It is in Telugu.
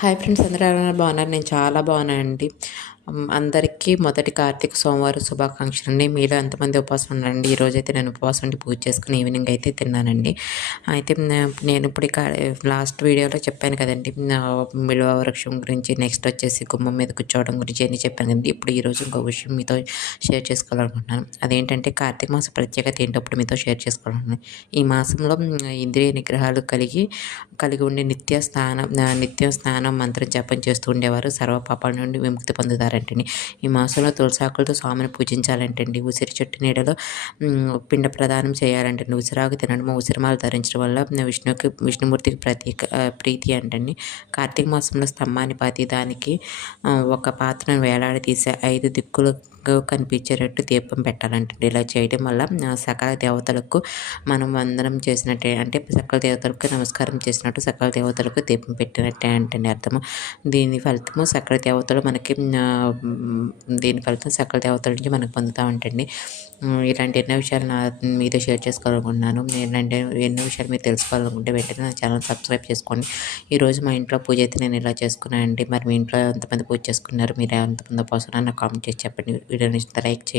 హాయ్ ఫ్రెండ్స్, అందరూ ఎలా బాగున్నారు? నేను చాలా బాగున్నానండి. అందరికీ మొదటి కార్తీక సోమవారం శుభాకాంక్షలండి. మీలో ఎంతమంది ఉపవాసం ఉన్నారండి? ఈరోజైతే నేను ఉపవాసం ఉండి పూజ చేసుకుని ఈవినింగ్ అయితే తిన్నానండి. అయితే నేను ఇప్పుడు లాస్ట్ వీడియోలో చెప్పాను కదండి, బిల్వ వృక్షం గురించి, నెక్స్ట్ వచ్చేసి గుమ్మం మీద కూర్చోవడం గురించి అన్నీ చెప్పాను కదండి. ఇప్పుడు ఈరోజు ఇంకో విషయం మీతో షేర్ చేసుకోవాలనుకుంటున్నాను. అదేంటంటే కార్తీక మాసం ప్రత్యేకత ఏంటప్పుడు మీతో షేర్ చేసుకోవాలనుకుంటున్నాను. ఈ మాసంలో ఇంద్రియ నిగ్రహాలు కలిగి ఉండి నిత్యం స్నానం మంత్రం జపం చేస్తూ ఉండేవారు సర్వ పాపాల నుండి విముక్తి పొందుతారంటండి. ఈ మాసంలో తులసాకులతో స్వామిని పూజించాలంటండి. ఉసిరి చెట్టు నీడలో పిండ ప్రదానం చేయాలంటండి. ఉసిరాకు తినడం, ఉసిరిమాల ధరించడం వల్ల విష్ణుమూర్తికి ప్రీతి అంటండి. కార్తీక మాసంలో స్తంభాన్ని పాతి దానికి ఒక పాత్రను వేలాడదీసి 5 దిక్కులు కనిపించేటట్టు దీపం పెట్టాలంటండి. ఇలా చేయడం వల్ల సకల దేవతలకు మనం వందనం చేసినట్టే, అంటే సకల దేవతలకు నమస్కారం చేసినట్టు, సకల దేవతలకు దీపం పెట్టినట్టే అంటండి అర్థము. దీని ఫలితము సకల దేవతలు మనకి దీని ఫలితం సకల దేవతల నుంచి మనకు పొందుతూ ఉంటుంది. ఇలాంటి ఎన్నో విషయాలు మీతో షేర్ చేసుకోవాలనుకుంటున్నాను. ఇలాంటి ఎన్నో విషయాలు మీరు తెలుసుకోవాలనుకుంటే వెంటనే నా ఛానల్ సబ్స్క్రైబ్ చేసుకోండి. ఈరోజు మా ఇంట్లో పూజ అయితే నేను ఇలా చేసుకున్నానండి. మరి మీ ఇంట్లో ఎంతమంది పూజ చేసుకున్నారు? మీరు ఎంతమంది ఉపవాసం నాకు కామెంట్ చేసి చెప్పండి. వీడియో నచ్చితే లైక్ చేయండి.